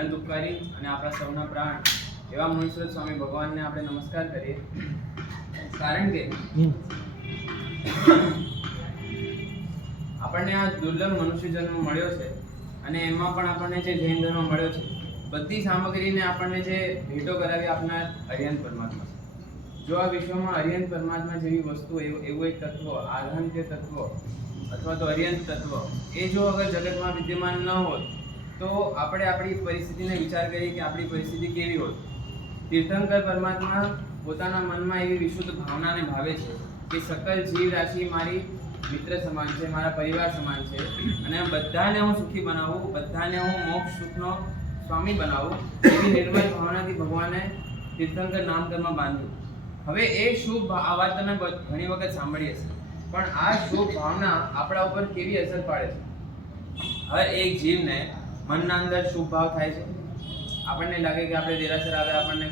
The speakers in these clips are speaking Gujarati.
અનંત ઉપકારી અને આપણા સૌના પ્રાણ એવા મહેશ્વર સ્વામી ભગવાનને આપણે નમસ્કાર કરીએ. કારણ કે આપણને આ દુર્લભ મનુષ્ય જન્મ મળ્યો છે અને એમાં પણ આપણને જે જૈન ધર્મ મળ્યો છે, બધી સામગ્રીને આપણને જે ભેટો કરાવી આપનાર હરિયંત પરમાત્મા છે. જો આ વિશ્વમાં હરિયંત પરમાત્મા જેવી વસ્તુ, એવું એક તત્વ, આધ્યાત્મિક તત્વ અથવા તો હરિયંત તત્વ, એ જો અગર જગતમાં વિદ્યમાન ન હોત તો આપણે આપણી પરિસ્થિતિને વિચાર કરીએ કે આપણી પરિસ્થિતિ કેવી હોત. તીર્થંકર પરમાત્મા પોતાના મનમાં એવી વિશુદ્ધ ભાવનાને ભાવે છે કે સકલ જીવ રાશિ મારી મિત્ર સમાન છે, મારા પરિવાર સમાન છે અને બધાને હું સુખી બનાવું, બધાને હું મોક્ષ સુખનો સ્વામી બનાવું, એવી નિર્મળ ભાવનાથી ભગવાને તીર્થંકર નામકર્મ બાંધ્યું. હવે એ શુભ આ વાત તમે ઘણી વખત સાંભળી હશે, પણ આ શુભ ભાવના આપણા ઉપર કેવી અસર પાડે છે? હર એક જીવને મનના અંદર શુભ ભાવ થાય છે. આપણને લાગે કે આપણે દેરાસર આવ્યા, આપણને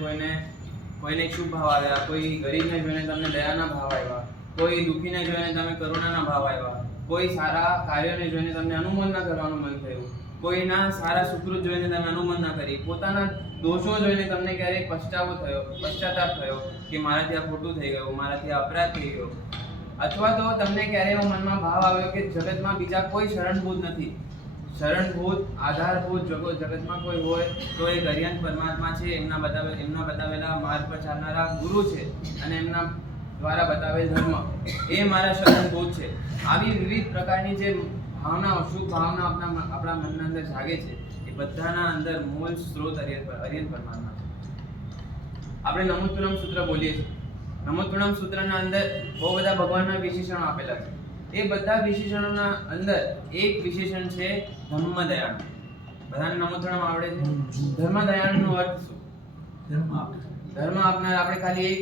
કોઈને શુભ ભાવ આવ્યા, કોઈ ગરીબને જોઈને તમને દયાના ભાવ આવ્યા, કોઈ દુઃખીને જોઈને તમે કરુણાના ભાવ આવ્યા, કોઈ સારા કાર્યોને જોઈને તમને અનુમોદના કરવાનું મન થયું, કોઈના સારા સુકૃત જોઈને તમે અનુમોદના કરી, પોતાના દોષો જોઈને તમને ક્યારેક પશ્ચાતાપ થયો કે મારાથી આ ખોટું થઈ ગયું, મારાથી આ અપરાધ થઈ ગયો, અથવા તો તમને ક્યારે એવો મનમાં ભાવ આવ્યો કે જગતમાં બીજા કોઈ શરણભૂત નથી, શરણભૂત આધારભૂત જગતમાં કોઈ હોય તો એ હરિયંત પરમાત્મા છે, એમના બતાવેલા માર્ગ પર ચાલનારા ગુરુ છે અને એમના દ્વારા બતાવેલ ધર્મ એ મારા શરણભૂત છે. આવી વિવિધ પ્રકારની જે ભાવનાઓ, શુભ ભાવના આપણા મનના અંદર જાગે છે, એ બધાના અંદર મૂળ સ્ત્રોત હરિયંત પરમાત્મા છે. આપણે નમોતુનમ સૂત્ર બોલીએ છીએ. નમોતુનમ સૂત્રના અંદર બહુ બધા ભગવાનના વિશેષણો આપેલા છે. એ બધા વિશેષણોના અંદર એક વિશેષણ છે ધર્મદયાળ. બધાને નમોતુનમ આવડે છે? ધર્મદયાળનો અર્થ શું? ધર્મ આપનાર. આપણે ખાલી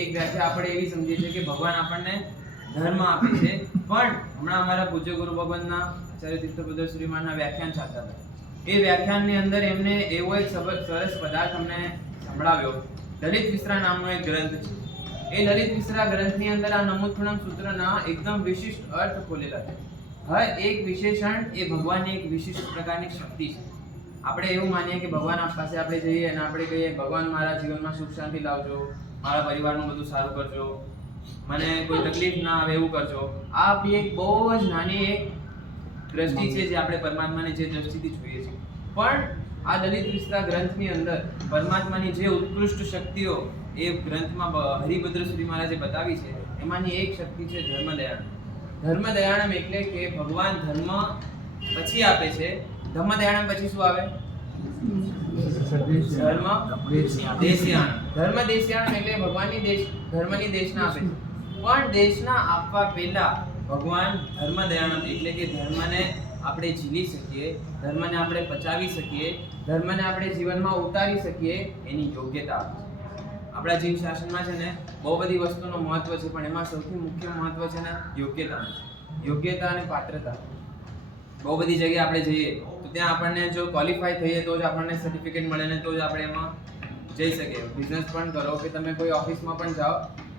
એક વ્યાખ્યા આપણે એવી સમજીએ છીએ કે ભગવાન આપણને ધર્મ આપે છે, પણ હમણાં અમારા પૂજ્ય ગુરુ ભગવાનના આચાર્ય તીર્થપુત્ર શ્રીમાનના વ્યાખ્યાન ચાલતા હતા. એ વ્યાખ્યાનની અંદર એમને એવો એક સરસ પદાર્થ અમને સંભળાવ્યો. લલિત વિસ્તરા નામનો એક ગ્રંથ છે. એ લલિત વિસ્તરા ગ્રંથની અંદર આ નમોતુનમ સૂત્રના એકદમ વિશિષ્ટ અર્થ ખોલેલા છે. હર એક વિશેષણ એ ભગવાનની એક વિશિષ્ટ પ્રકારની શક્તિ છે. આપણે એવું માનીએ કે ભગવાન પાસે આપણે જઈએ અને આપણે કહીએ, ભગવાન મારા જીવનમાં સુખ શાંતિ લાવજો, મારા પરિવારનું બધું સારું કરજો, મને કોઈ તકલીફ ના આવે એવું કરજો. આ આપણી એક બહુ જ નાની એક દ્રષ્ટિ છે જે આપણે પરમાત્માને જે દ્રષ્ટિથી જોઈએ છીએ. પણ આ લલિત વિસ્તરા ગ્રંથની અંદર પરમાત્માની જે ઉત્કૃષ્ટ શક્તિઓ એ ગ્રંથમાં હરિભદ્ર શ્રી મહારાજે બતાવી છે, એમાંની એક શક્તિ છે ધર્મદયાળ. ધર્મદયાળમ એટલે કે ભગવાન ધર્મ પછી આપે છે. ધર્મદયાળમ પછી શું આવે? ધર્મદેશયાણ. ધર્મદેશયાણ એટલે ભગવાનની ધર્મની દેશના આપે છે. પણ દેશના આપવા પહેલા ભગવાન ધર્મદયાણમ એટલે કે ધર્મને આપણે જીવી શકીએ, ધર્મને આપણે પચાવી શકીએ, ધર્મને આપણે જીવનમાં ઉતારી શકીએ એની યોગ્યતા આપે છે. આપણા જીન શાસનમાં છે ને બહુ બધી વસ્તુનો મહત્વ છે, પણ એમાં સૌથી મુખ્ય મહત્વ છે ને યોગ્યતા. યોગ્યતા અને પાત્રતા. બહુ બધી જગ્યાએ આપણે જઈએ તો ત્યાં આપણને જો ક્વોલિફાય થઈએ તો જ આપણને સર્ટિફિકેટ મળે ને તો જ આપણે એમાં જઈ શકીએ. બિઝનેસ પણ કરો કે તમે કોઈ ઓફિસમાં પણ જાઓ,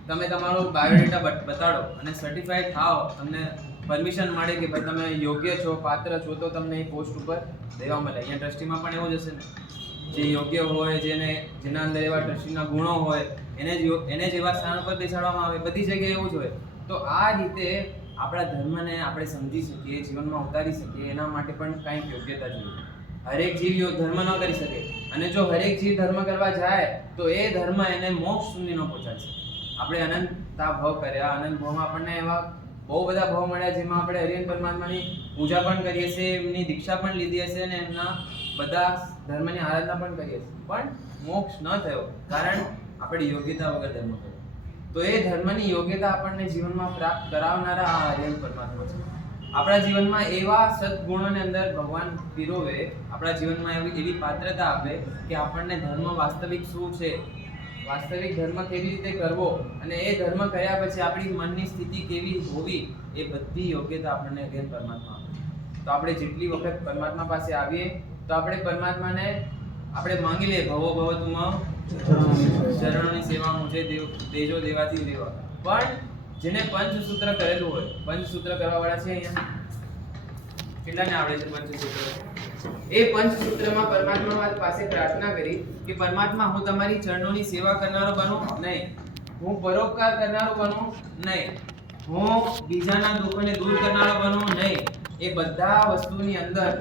તમે તમારો બાયોડેટા બતાડો અને સર્ટિફાઈડ થાઓ, તમને પરમિશન મળે કે ભાઈ તમે યોગ્ય છો, પાત્ર છો, તો તમને એ પોસ્ટ ઉપર દેવા મળે. અહીંયા ટ્રસ્ટીમાં પણ એવું જ હશે ને, જે યોગ્ય હોય, જેના અંદર એવા ટ્રસ્ટીના ગુણો હોય એને જ એવા સ્થાન ઉપર બેસાડવામાં આવે. બધી જગ્યાએ એવું જ હોય. તો આ રીતે આપણા ધર્મને આપણે સમજી શકીએ, જીવનમાં ઉતારી શકીએ, એના માટે પણ કંઈક યોગ્યતા જોઈએ. હરેક જીવ ધર્મ ન કરી શકે, અને જો હરેક જીવ ધર્મ કરવા જાય તો એ ધર્મ એને મોક્ષ સુધી ન પહોંચાડશે. આપણે અનંતતા ભાવ કર્યા, અનંત ભાવમાં આપણને એવા બહુ બધા ભાવ મળ્યા જેમાં આપણે હરિયંત પરમાત્માની પૂજા પણ કરીએ છીએ, એમની દીક્ષા પણ લીધી હશે અને એમના બધા ધર્મની આરાધના પણ કરીએ છીએ, પણ મોક્ષ ન થયો કારણ આપણી યોગ્યતા વગર ધર્મ કર્યો. તો એ ધર્મની યોગ્યતા આપણને જીવનમાં પ્રાપ્ત કરાવનારા આ હરિયંત પરમાત્મા છે. આપણા જીવનમાં એવા સદગુણોને અંદર ભગવાન પીરોવે, આપણા જીવનમાં એવી પાત્રતા આપે કે આપણને ધર્મ વાસ્તવિક શું છે, વાસ્તવિક ધર્મ કેવી રીતે કરવો, અને એ ધર્મ કર્યા પછી આપણી મનની સ્થિતિ કેવી હોવી, એ બધી યોગ્યતા આપણને હરિયંત પરમાત્મા આપે. તો આપણે જેટલી વખત પરમાત્મા પાસે આવીએ તો આપણે પરમાત્માને આપણે માંગી લઈએ, ભવો ભવ તુમ ચરણોની સેવા મુજે દેજો દેવાથી દેવા. પણ જેને પંચસૂત્ર કરેલું હોય, પંચસૂત્ર કરવા વાળા છે અહીંયા કેટલાને આવડે છે પંચસૂત્ર? એ પંચસૂત્રમાં પરમાત્મા પાસે પ્રાર્થના કરી કે પરમાત્મા હું તમારી ચરણોની સેવા કરનારો બનું નહીં, હું પરોપકાર કરનારો બનું નહીં, હું બીજાના દુઃખોને દૂર કરનારો બનું નહીં. એ બધા વસ્તુની અંદર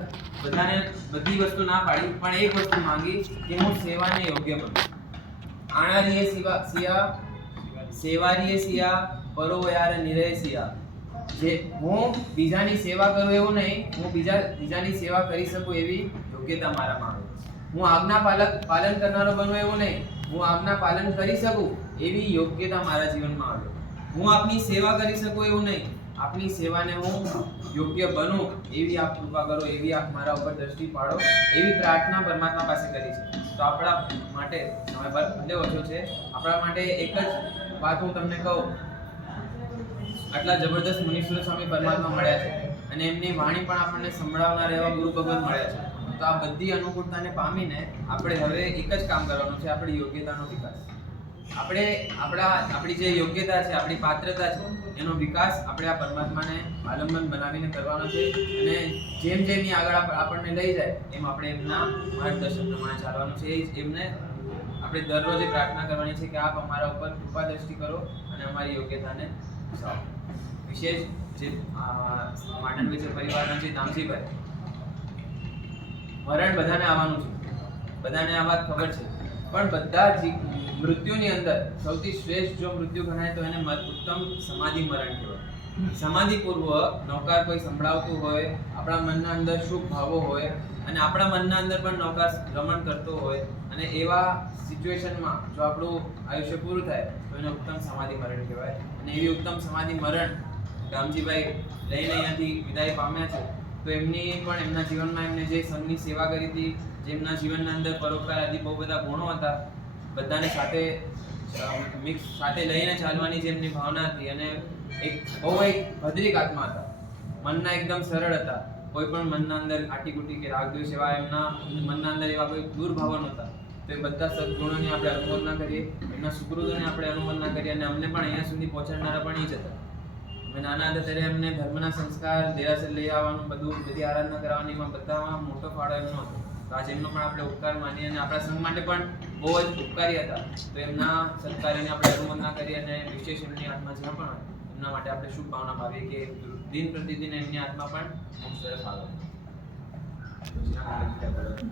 બધી વસ્તુ ના પાડી, પણ એક વસ્તુ માંગી કે હું સેવાને યોગ્ય બનું. આણારીએ સેવારીએ સિયા પરો યાર નિરય સિયા. જે હું બીજાની સેવા કરું એવું નહીં, હું બીજાની સેવા કરી શકું એવી યોગ્યતા મારામાં આવે. હું આજ્ઞા પાલન કરનારો બનું એવું નહીં, હું આજ્ઞા પાલન કરી શકું એવી યોગ્યતા મારા જીવનમાં આવે. હું આપની સેવા કરી શકું એવું નહીં, આપની સેવાને હું યોગ્ય બનું એવી આપ કૃપા કરો, એવી આપ મારા ઉપર દ્રષ્ટિ પાડો, એવી પ્રાર્થના પરમાત્મા પાસે કરી છે. તો આપણા માટે સમય ભલે ઓછો છે, આપણા માટે એક જ વાત હું તમને કહું. આટલા જબરદસ્ત મુનીશ્વર સ્વામી પરમાત્મા મળ્યા છે અને એમની વાણી પણ આપણને સંભળાવનાર એવા ગુરુ ભગવત મળ્યા છે. તો આ બધી અનુકૂળતાને પામીને આપણે હવે એક જ કામ કરવાનું છે, આપણી યોગ્યતાનો વિકાસ. આપણી જે યોગ્યતા છે, આપણી પાત્રતા છે, એનો વિકાસ આપણે આ પરમાત્માને આલંબન બનાવીને કરવાનો છે. અને જેમ જેમ આગળ આપણને લઈ જાય એમ આપણે એમના માર્ગદર્શન પ્રમાણે ચાલવાનું છે. એમને આપણે દરરોજ પ્રાર્થના કરવાની છે કે આપ અમારા ઉપર કૃપા દ્રષ્ટિ કરો અને અમારી યોગ્યતાને વિકાસો. વિશેષ જે માડન વિચર પરિવારના જે દામજીભાઈ, મરણ બધાને આવવાનું છે, બધાને આ વાત ખબર છે, પણ બધા જ મૃત્યુની અંદર સૌથી શ્રેષ્ઠ જો મૃત્યુ ગણાય તો એને ઉત્તમ સમાધિ મરણ કહેવાય. સમાધિ પૂર્વ નૌકાર કોઈ સંભળાવતું હોય, આપણા મનના અંદર શુભ ભાવો હોય અને આપણા મનના અંદર પણ નૌકાર રમણ કરતો હોય અને એવા સિચ્યુએશનમાં જો આપણું આયુષ્ય પૂરું થાય તો એને ઉત્તમ સમાધિ મરણ કહેવાય. અને એવી ઉત્તમ સમાધિ મરણ રામજીભાઈ લઈને અહીંયાથી વિદાય પામ્યા છે. તો એમની પણ એમના જીવનમાં એમને જે સંઘની સેવા કરી હતી, જેમના જીવનના અંદર પરોપકાર આદિ બહુ બધા ગુણો હતા, બધાને સાથે લઈને ચાલવાની જે એમની ભાવના હતી અને એક ભદ્રિક આત્મા હતા, મનના એકદમ સરળ હતા, કોઈ પણ મનના અંદર આટીકુટી કે રાગદ્વેષ એવા એમના મનના અંદર એવા કોઈ દુર્ભાવો નહોતા. તો એ બધા સદગુણોની આપણે અનુમોદના કરીએ, એમના સુકૃતોને આપણે અનુમોદના કરીએ અને અમને પણ અહીંયા સુધી પહોંચાડનારા પણ એ જ હતા. અમે નાના હતા ત્યારે એમને ધર્મના સંસ્કાર, દેરાસર લઈ આવવાનું, બધી આરાધના કરવાની, એમાં બધામાં મોટો ફાળો એમનો હતો. તો આજે એમનો પણ આપણે ઉપકાર માનીએ અને આપણા સંઘ માટે પણ બહુ જ ઉપકારી હતા. તો એમના સત્કાર્યને આપણે અનુમોદના કરીએ અને વિશેષ એમની આત્મા જ્યાં પણ હોય એમના માટે આપણે શુભ ભાવના ભાવીએ કે દિન પ્રતિદિન એમની આત્મા પણ ખૂબ સરસ આવે.